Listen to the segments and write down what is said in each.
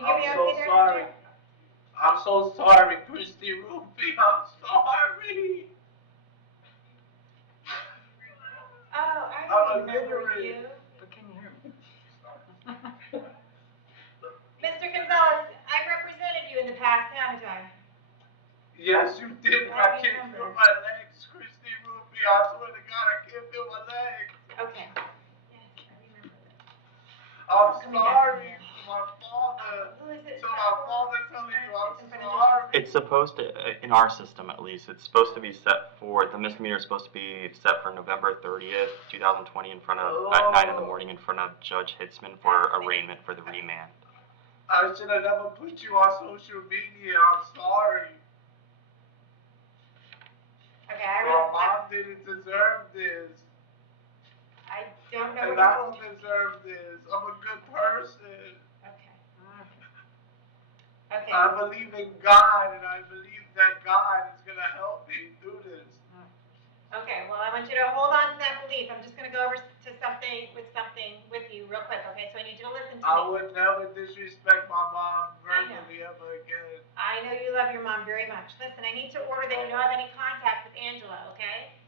you hear me I'm okay so there? sorry. I'm so sorry, Christy Ruby. I'm sorry. Oh, I I'm remember illiterate. you. But can you hear me? Mr. Gonzalez, I represented you in the past, haven't I? Yes, you did, but I can't remember. feel my legs, Christy Ruby. I swear to God, I can't feel my legs. Okay. Yes, I remember that. I'm Coming back sorry from to my father. Who is it? To my father telling you I'm It's in front of sorry. It's supposed to, in our system at least, it's supposed to be set for, the misdemeanor is supposed to be set for November 30th, 2020 in front of, at 9 in the morning in front of Judge Hitzman for arraignment for the remand. I should have never put you on social media. I'm sorry. Okay, My mom didn't deserve this. I don't know And what I you don't deserve this. I'm a good person. Okay. Okay. I believe in God, and I believe that God is going to help me do this. Okay, well, I want you to hold on to that belief. I'm just going to go over to something with you real quick, okay? So I need you to listen to me. I would never disrespect my mom verbally ever again. I know you love your mom very much. Listen, I need to order that you don't have any contact with Angela, okay?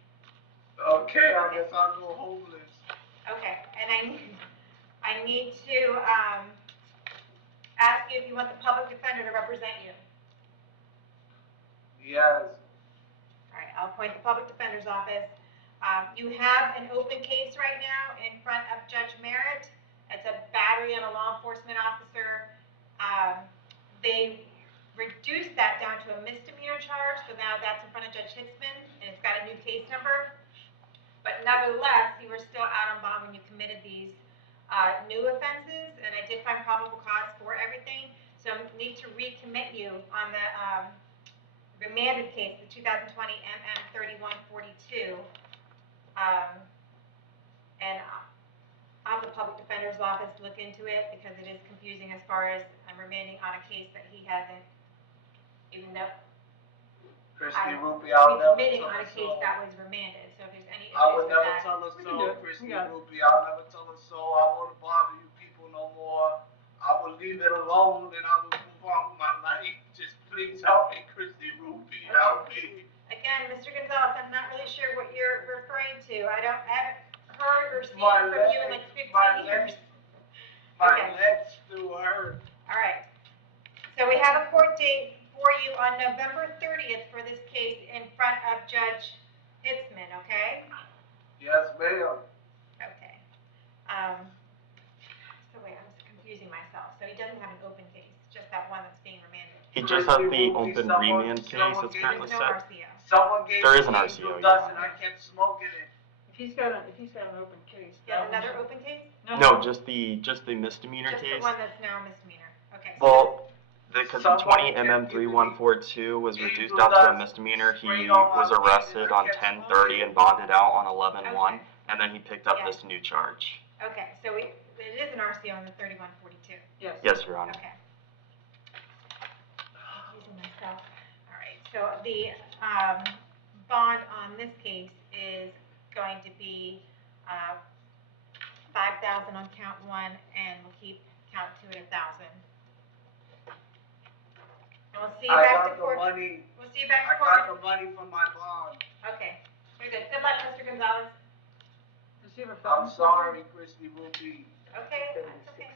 Okay, I guess I'll go homeless. Okay, and I need to ask you if you want the public defender to represent you. Yes. All right, I'll appoint the public defender's office. You have an open case right now in front of Judge Merritt. It's a battery on a law enforcement officer. They reduced that down to a misdemeanor charge, so now that's in front of Judge Hitzman, and it's got a new case number. But nevertheless, you were still out on bond when you committed these new offenses, and I did find probable cause for everything. So I need to recommit you on the remanded case, the 2020 MM 3142. And I'll have the public defender's office look into it because it is confusing as far as I'm remanding on a case that he hasn't, even though Christy Ruby, I'll never committing tell on her a case so. that was remanded. So if there's any I would issues with never that, tell her so, Christy Ruby. I'll never tell her so. I won't bother you people no more. I will leave it alone and I will move on with my life. Just please help me, Christy Ruby. Help me. again, Mr. Gonzalez, I'm not really sure what you're referring to. I haven't heard or seen My from you in like 15 years. My legs still hurt. All right. So we have a court date for you on November 30th for this case in front of Judge Hitzman, okay? Yes, ma'am. Okay. So wait, I'm just confusing myself. So he doesn't have an open case, just that one that's being remanded. He just has the open remand case that's currently There's no set. RCO. Someone gave There is me an angel RCO, dust yeah. and I kept smoking it. If he's got an open case. He has another open case? No, just the misdemeanor Just case. the one that's now a misdemeanor. Okay. Well, because the 20 MM 3142 was reduced down to a misdemeanor, he was arrested on 10/30 and bonded out on 11/1, and then he picked up this new charge. Okay, so it is an RCO on the 3142. Yes. Yes, Your Honor. Okay. Confusing myself. All right. So the bond on this case is going to be $5,000 on count 1, and we'll keep count 2 at $1,000. And we'll see you back to court. Money. We'll see you back to I court. got the money from my bond. Okay. Very good. Good luck, Mr. Gonzalez. Does he have a I'm sorry, Christy Ruby. Okay. That's okay.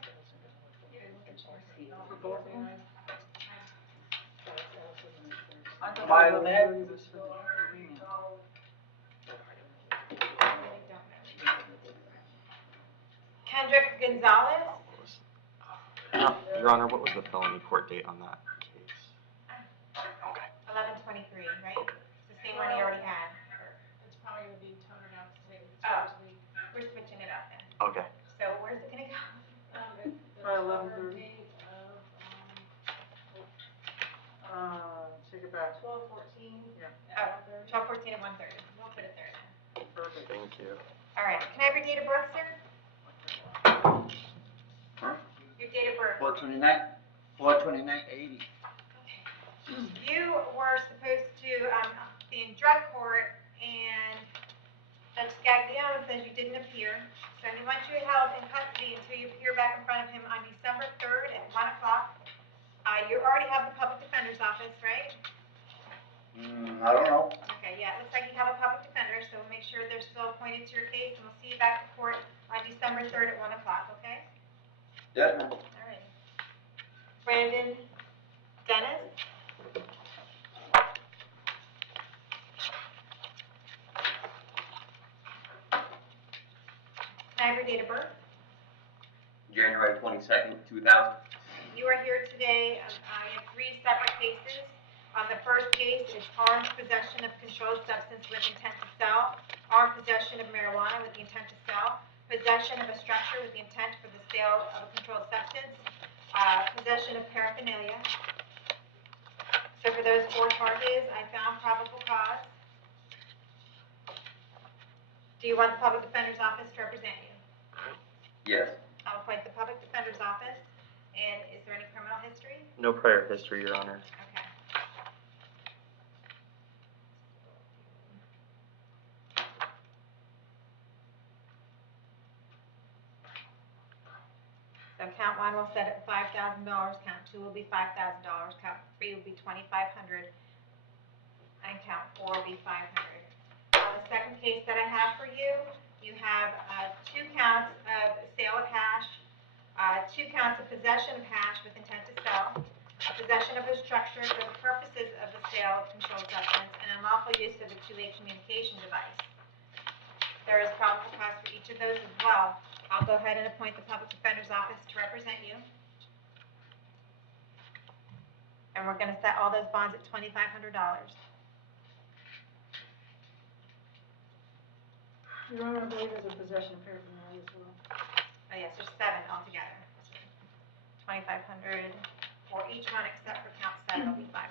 For both of you? My legs was for the remand. Kendrick Gonzalez. Your Honor, what was the felony court date on that case? Okay. 11/23, right? It's the same one he already had. It's probably going to be toned down to say We're switching it up then. Okay. So where's it going to go? By 11:30. Take it back. 12/14. Yeah. 12/14 and 1:30. We'll put it there then. Perfect. Thank you. All right. Can I have your date of birth, sir? Your date of birth. 429/80. You were supposed to be in drug court, and Judge Scaglione says you didn't appear, so he wants you held in custody until you appear back in front of him on December 3rd at 1 o'clock. You already have the public defender's office, right? I don't know. Okay, yeah, it looks like you have a public defender, so we'll make sure they're still appointed to your case, and we'll see you back to court on December 3rd at 1 o'clock, okay? Yes, ma'am. All right. Brandon Dennis? Can I have your date of birth? January 22nd, 2000. You are here today, you have 3 separate cases. The first case is armed possession of controlled substance with intent to sell, armed possession of marijuana with the intent to sell, possession of a structure with the intent for the sale of a controlled substance, possession of paraphernalia. So for those 4 charges, I found probable cause. Do you want the public defender's office to represent you? Yes. I'll appoint the public defender's office. And is there any criminal history? No prior history, Your Honor. Okay. So count 1 will set at $5,000, count 2 will be $5,000, count 3 will be $2,500, and count 4 will be $500. On the second case that I have for you, you have 2 counts of sale of hash, 2 counts of possession of hash with intent to sell, possession of a structure for the purposes of the sale of controlled substance, and unlawful use of a two-way communication device. There is probable cause for each of those as well. I'll go ahead and appoint the public defender's office to represent you. And we're going to set all those bonds at $2,500. Your Honor, I believe there's a possession of paraphernalia as well. Oh yes, there's 7 altogether. 2,500 for each one except for count 7 will be 500.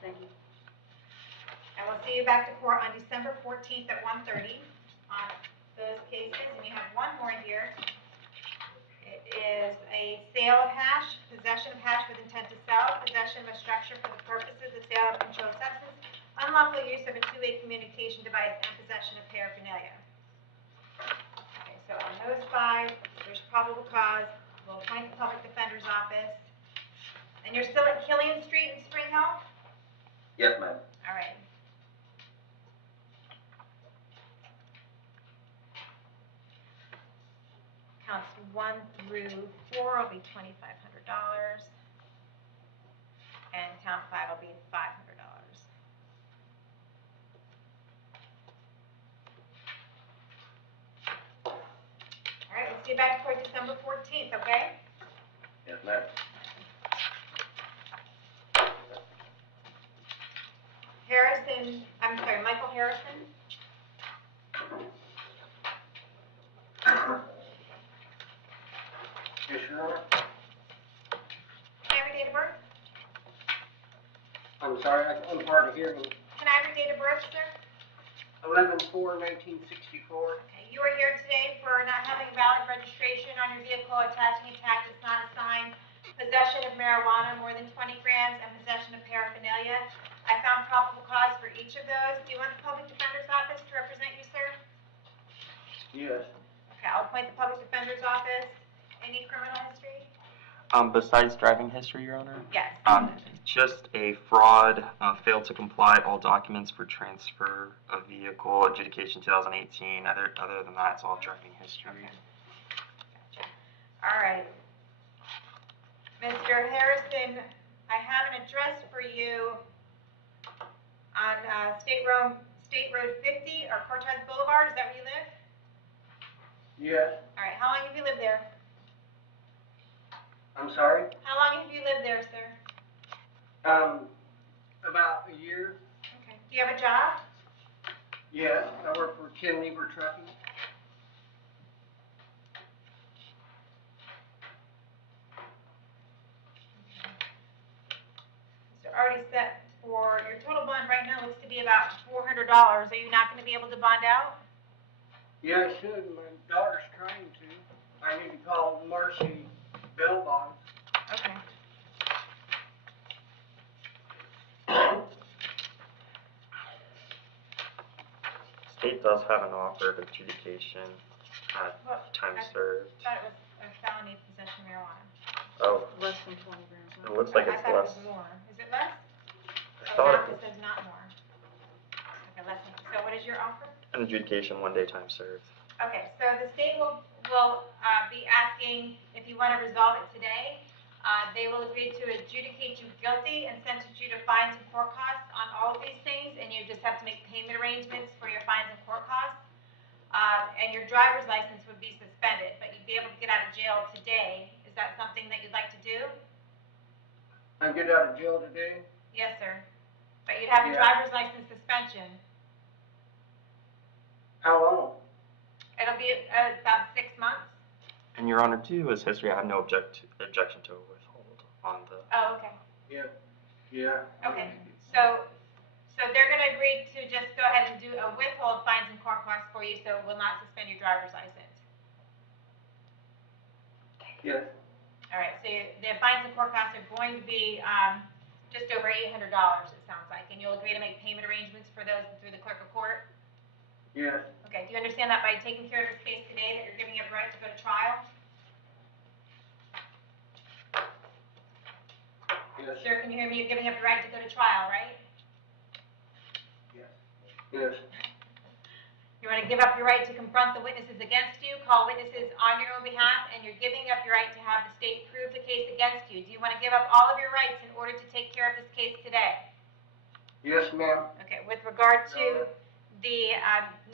Thank you. And we'll see you back to court on December 14th at 1:30 on those cases. And you have one more here. It is a sale of hash, possession of hash with intent to sell, possession of a structure for the purposes of sale of controlled substance, unlawful use of a two-way communication device, and possession of paraphernalia. Okay, so on those 5, there's probable cause. We'll appoint the public defender's office. And you're still at Killian Street in Spring Hill? Yes, ma'am. All right. Counts 1 through 4 will be $2,500. And count 5 will be $500. All right, we'll see you back for December 14th, okay? Yes, ma'am. Michael Harrison? Yes, Your Honor. Can I have your date of birth? I'm sorry, I'm hard to hear. Can I have your date of birth, sir? 11/4/1964. Okay, you are here today for not having valid registration on your vehicle, attaching a tag that's not assigned, possession of marijuana more than 20 grams, and possession of paraphernalia. I found probable cause for each of those. Do you want the public defender's office to represent you, sir? Yes. Okay, I'll appoint the public defender's office. Any criminal history? Besides driving history, Your Honor? Yes. Just a fraud, failed to comply all documents for transfer of vehicle, adjudication 2018. Other than that, it's all driving history. Okay. Gotcha. All right. Mr. Harrison, I have an address for you on State Road 50 or Cortez Boulevard. Is that where you live? Yes. All right. How long have you lived there? I'm sorry? How long have you lived there, sir? About a year. Okay. Do you have a job? Yes. I work for Ken Lieber Trucking. So already set for your total bond right now looks to be about $400. Are you not going to be able to bond out? Yeah, I should. My daughter's trying to. I need to call Marcy Bell Bonds. Okay. state does have an offer of adjudication at Well, time I served. thought it was a felony possession of marijuana. Oh, Less than 20 grams. it looks like I it's thought it less. was more. Is it less? I Oh, thought now it says not more. Okay, less than, so what is your offer? an adjudication, 1 day time served. Okay, so the state will be asking if you want to resolve it today. They will agree to adjudicate you guilty and sentence you to fines and court costs on all of these things, and you just have to make payment arrangements for your fines and court costs. And your driver's license would be suspended, but you'd be able to get out of jail today. Is that something that you'd like to do? I get out of jail today? Yes, sir. But you'd have a Yeah. driver's license suspension. How long? It'll be about 6 months. And Your Honor, due to his history, I have no objection to a withhold on the. Oh, okay. Yeah. Okay, so they're gonna agree to just go ahead and do a withhold fines and court costs for you, so it will not suspend your driver's license. Yes. All right, so the fines and court costs are going to be, just over $800, it sounds like, and you'll agree to make payment arrangements for those through the clerk of court? Yes. Okay, do you understand that by taking care of this case today, that you're giving up the right to go to trial? Yes. Sir, can you hear me? You're giving up your right to go to trial, right? Yes. You want to give up your right to confront the witnesses against you, call witnesses on your own behalf, and you're giving up your right to have the state prove the case against you. Do you want to give up all of your rights in order to take care of this case today? Yes, ma'am. Okay, with regard to the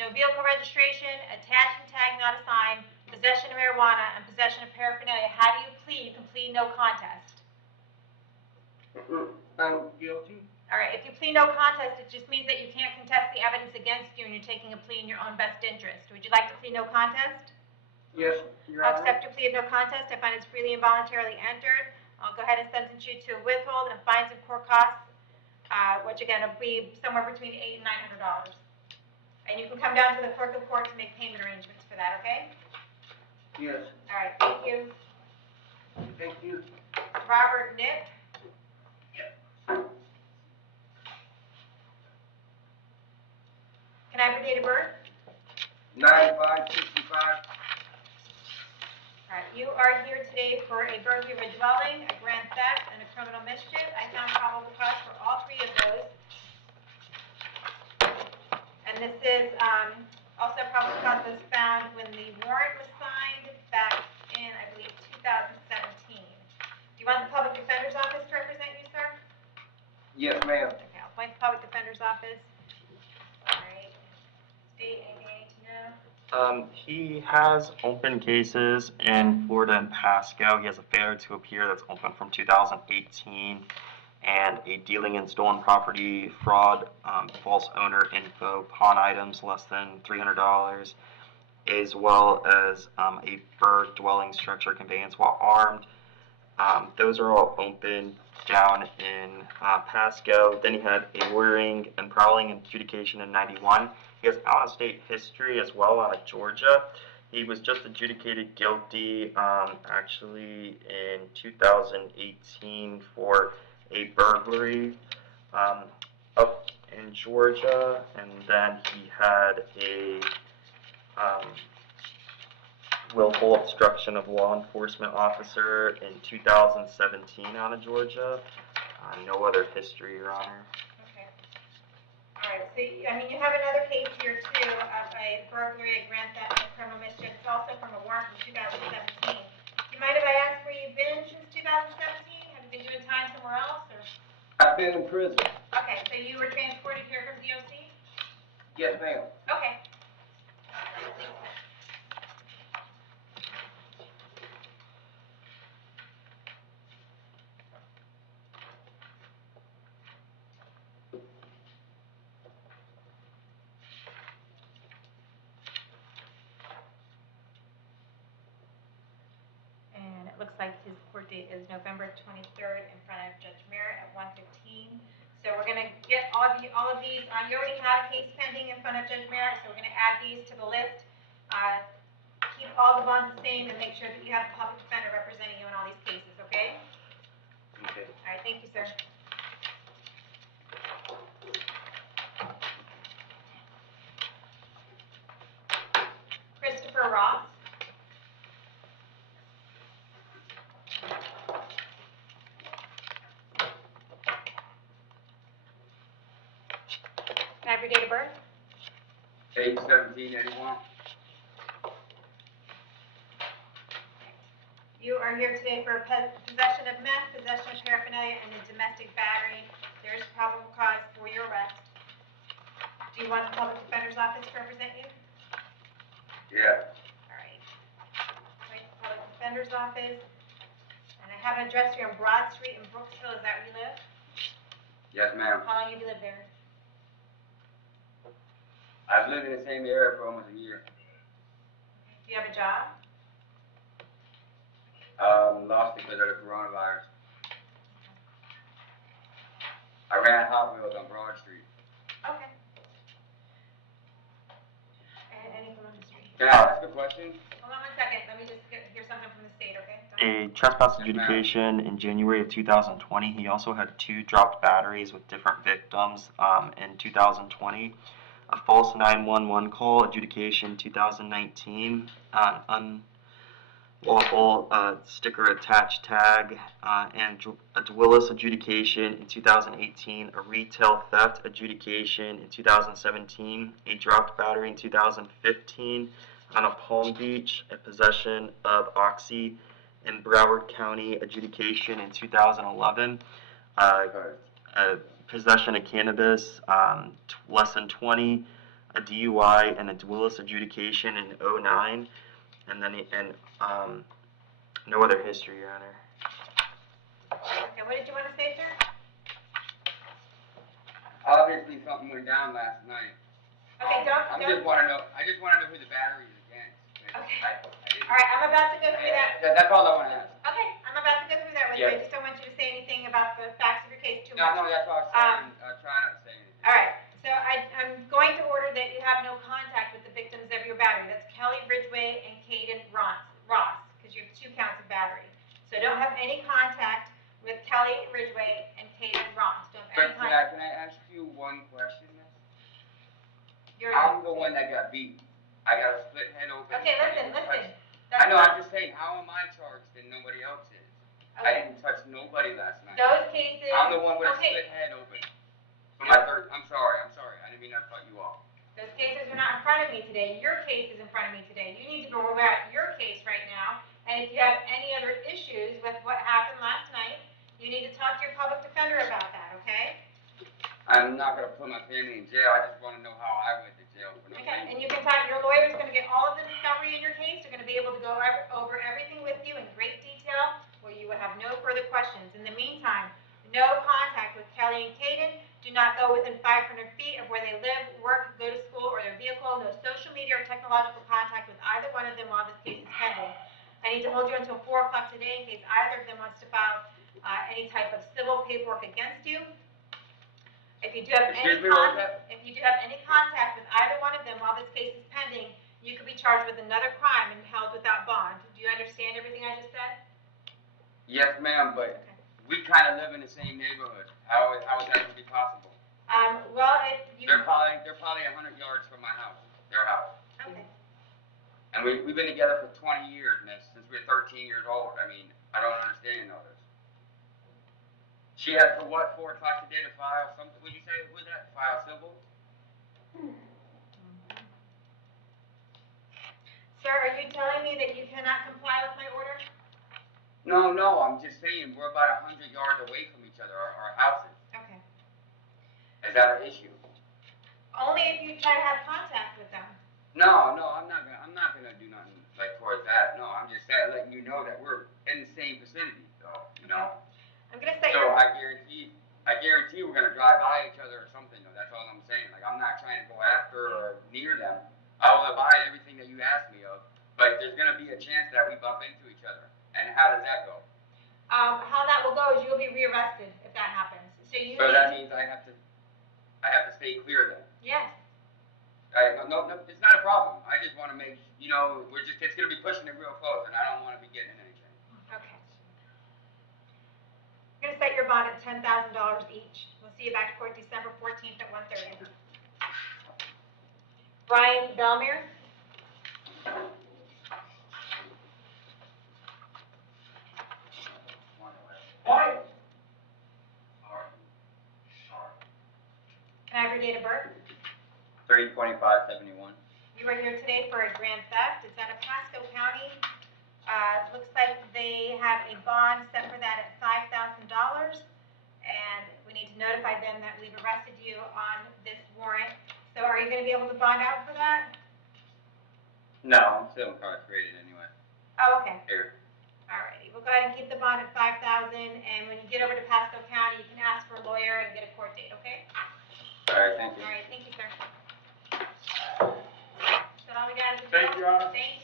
no vehicle registration, attach and tag not assigned, possession of marijuana, and possession of paraphernalia, how do you plead? You can plead no contest. I'm guilty. All right, if you plead no contest, it just means that you can't contest the evidence against you and you're taking a plea in your own best interest. Would you like to plead no contest? Yes, Your I'll Honor. accept your plea of no contest. I find it's freely and voluntarily entered. I'll go ahead and sentence you to withhold and fines and court costs, which again will be somewhere between $800 and $900. And you can come down to the clerk of court to make payment arrangements for that, okay? Yes. All right, thank you. Thank you. Robert Nipp. Can I have your date of birth? 9565. All right, you are here today for a burglary of a dwelling, a grand theft, and a criminal mischief. I found probable cause for all three of those. And this is also probable cause was found when the warrant was signed back in, I believe, 2017. Do you want the public defender's office to represent you, sir? Yes, ma'am. Okay, I'll appoint the public defender's office. All right. State, anything I need to know? He has open cases in Florida and Pasco. He has a failure to appear that's open from 2018, and a dealing in stolen property fraud, false owner info, pawn items less than $300, as well as a bird dwelling structure conveyance while armed. Those are all open down in Pasco. Then he had a loitering and prowling adjudication in 91. He has out-of-state history as well out of Georgia. He was just adjudicated guilty actually in 2018 for a burglary up in Georgia, and then he had a willful obstruction of law enforcement officer in 2017 out of Georgia. No other history, Your Honor. Okay. All right, so, I mean, you have another case here too of a burglary, a grand theft, and a criminal mischief. It's also from a warrant from 2017. Do you mind if I ask where you've been since 2017? Have you been doing time somewhere else, or? I've been in prison. Okay, so you were transported here from DOC? Yes, ma'am. Okay. And it looks like his court date is November 23rd in front of Judge Merritt at 1:15. So we're going to get all of these, you already have a case pending in front of Judge Merritt, so we're going to add these to the list. Keep all the bonds the same and make sure that you have a public defender representing you in all these cases, okay? Okay. All right, thank you, sir. Ross. Can I have your date of birth? 8/17/81. You are here today for possession of meth, possession of paraphernalia, and a domestic battery. There is probable cause for your arrest. Do you want the public defender's office to represent you? Yeah. All right. Right, the public defender's office. And I have an address here on Broad Street in Brooksville. Is that where you live? Yes, ma'am. How long have you lived there? I've lived in the same area for almost a year. Do you have a job? Lost it because of the coronavirus. I ran Hot Wheels on Broad Street. Okay. And any criminal history? Can I ask a question? Hold on 1 second. Let me just hear something from the state, okay? A trespass adjudication in January of 2020. He also had 2 dropped batteries with different victims in 2020. A false 911 call adjudication 2019. Unlawful sticker attached tag and a Willis adjudication in 2018. A retail theft adjudication in 2017. A dropped battery in 2015. On a Palm Beach, a possession of Oxy in Broward County adjudication in 2011, a possession of cannabis, less than 20, a DUI, and a Willis adjudication in 09, and then no other history, Your Honor. Okay, what did you want to say, sir? Obviously, something went down last night. Okay, I just want to know who the battery is against. Okay. All right, I'm about to go through that. That's all I want to ask. Okay, I'm about to go through that with you. I Yeah. just don't want you to say anything about the facts of your case too No, much. that's all I was trying not to say anything. All right, so I'm going to order that you have no contact with the victims of your battery. That's Kelly Ridgway and Caden Ross, because you have 2 counts of battery. So don't have any contact with Kelly Ridgway and Caden Ross. Don't have any contact. Can I ask you one question, miss? You're- I'm the one that got beat. I got a split head open. Okay, listen. I know, I'm just saying, how am I charged and nobody else is? I Okay. didn't touch nobody last night. Those cases. I'm the one with a Okay. split head open. For my third, I'm sorry, I didn't mean to cut you off. Those cases are not in front of me today. Your case is in front of me today. You need to go over at your case right now. And if you have any other issues with what happened last night, you need to talk to your public defender about that, okay? I'm not gonna put my family in jail, I just wanna know how I went to jail for no Okay, reason. and you can talk, your lawyer's gonna get all of the discovery in your case. They're gonna be able to go over everything with you in great detail, where you will have no further questions. In the meantime, no contact with Kelly and Caden. Do not go within 500 feet of where they live, work, go to school, or their vehicle. No social media or technological contact with either one of them while this case is pending. I need to hold you until 4 o'clock today in case either of them wants to file any type of civil paperwork against you. If you do have Excuse me, what was that? if you do have any contact with either one of them while this case is pending, you could be charged with another crime and held without bond. Do you understand everything I just said? Yes, ma'am, but we kinda live in the same neighborhood, how is that gonna be possible? Well, if you. They're probably 100 yards from my house, their house. Okay. And we've been together for 20 years, miss, since we were 13 years old. I mean, I don't understand all this. She had for what, 4 o'clock today to file something, what did you say, what was that, file civil? Sir, are you telling me that you cannot comply with my order? No, I'm just saying, we're about 100 yards away from each other, our houses. Okay. Is that an issue? Only if you try to have contact with them. No, I'm not gonna do nothing like towards that. No, I'm just saying, letting you know that we're in the same vicinity, though, you know? I'm gonna say. So I guarantee we're gonna drive by each other or something, though, that's all I'm saying. Like, I'm not trying to go after or near them. I will abide everything that you asked me of, but there's gonna be a chance that we bump into each other. And how does that go? How that will go is you'll be rearrested if that happens. So that means I have to stay clear then. Yes. No, it's not a problem. I just wanna make, it's gonna be pushing it real close, and I don't wanna be getting anything. Okay. I'm gonna set your bond at $10,000 each. We'll see you back to court December 14th at 1:30. Brian Belmere. I have your date of birth? 3/25/71. You are here today for a grand theft. It's out of Pasco County. It looks like they have a bond set for that at $5,000. And we need to notify them that we've arrested you on this warrant. So are you gonna be able to bond out for that? No, I'm still incarcerated anyway. Oh, okay. Here. Alrighty, we'll go ahead and keep the bond at 5,000, and when you get over to Pasco County, you can ask for a lawyer and get a court date, okay? Alright, thank you. Alright, thank you, sir. Is that all we got? Thank you, Your Honor. Thank